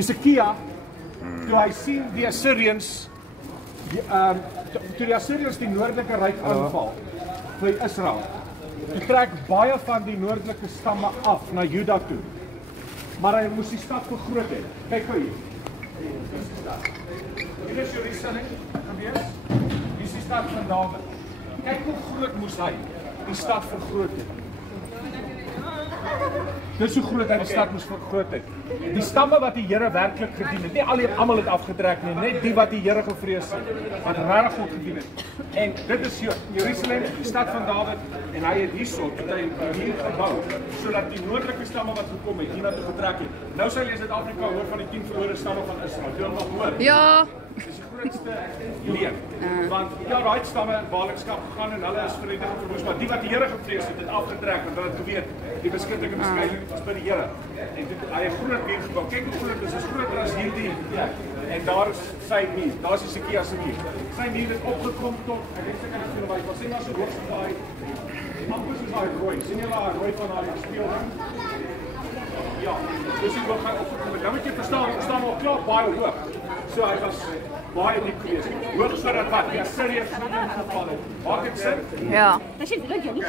Hesekia, toe hy sien die Assyrians, toe die Assyrians die noordelike ryk aanval vir Israel, toe trek baie van die noordelike stamme af na Juda toe. Maar hy moes die stad vergroot het. Kyk gou hier. Hier is die stad. Hier is Jerusalem, gewees. Hier is die stad van Dawid. Kyk hoe groot moes hy die stad vergroot het. Dis hoe groot hy die stad moes vergroot het. Die stamme wat die Here werklik gedien het, nie almal het afgetrek nie, net die wat die Here gevrees het, wat regtig God gedien het. En dit is Jerusalem, die stad van Dawid, en hy het hierso, het hy hier gebou, sodat die noordelike stamme wat gekom het, hiernatoe getrek het. Nou sal jy in Suid-Afrika hoor van die 10 verlore stamme van Israel. Jy nog hoor? Ja. Dis die grootste leer. Want ja, daai stamme in ballingskap gegaan en hulle is vernietig verwoes, maar die wat die Here gevrees het, het afgetrek want hulle het geweet die beskikking en beskuiling is by die Here. En dit hy 'n groot muur gebou. Kyk hoe groot dit is, groter as hierdie. En daar is sy muur. Daar's Hesekia se muur. Sy muur het opgekom tot, ek dink seker as jy nou was sien maar so hoog so daai amper soos daai rooi. Sien jy daai rooi van daai speelding? Ja, dus hy wil gaan opgekom. Nou moet jy verstaan, ons staan al klaar baie hoog. So hy was baie diep geweest. Hoog sodat wat die Assyriërs nie ingeval het. Maak dit sin? Ja. Dat is leuk, Jannie.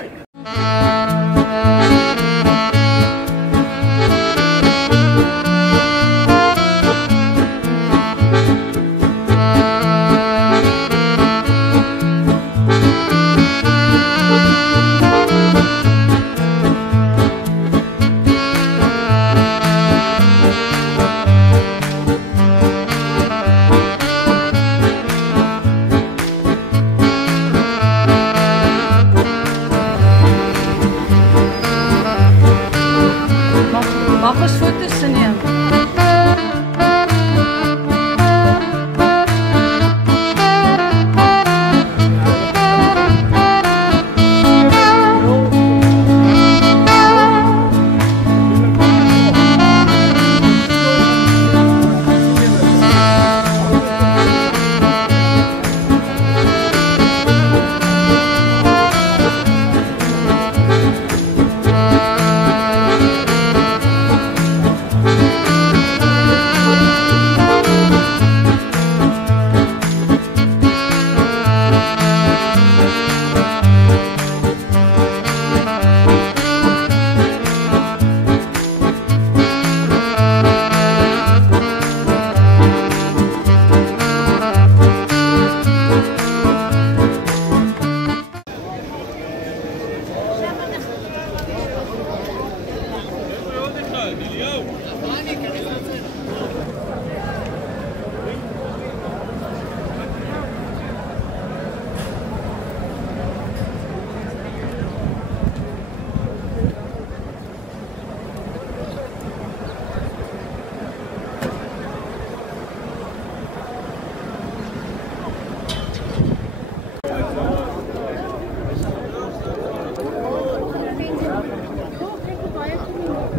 Mag ons foto's neem?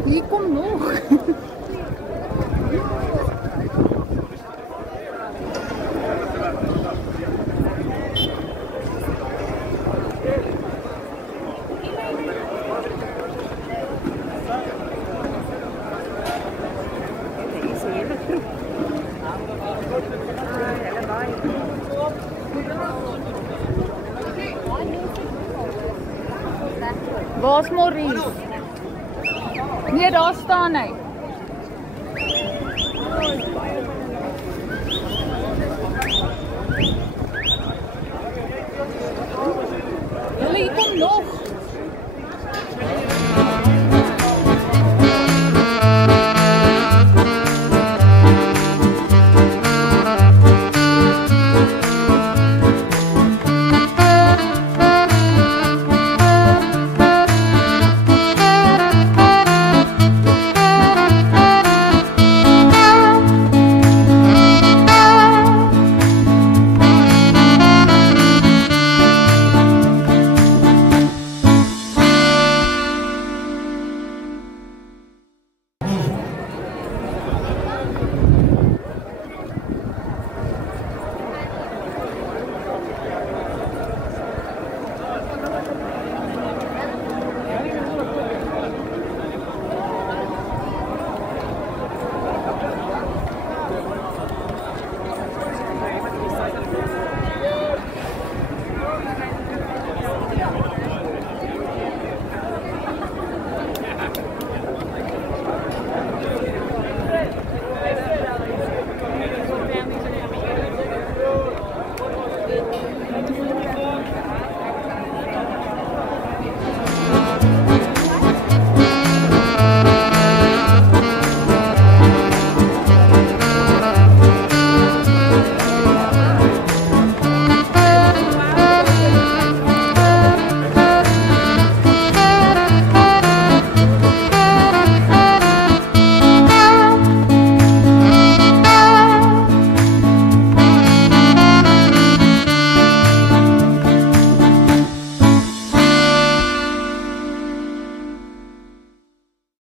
Hier kom nog. Waar's Maurice? Nee, daar staan hy. Julle, hier kom nog.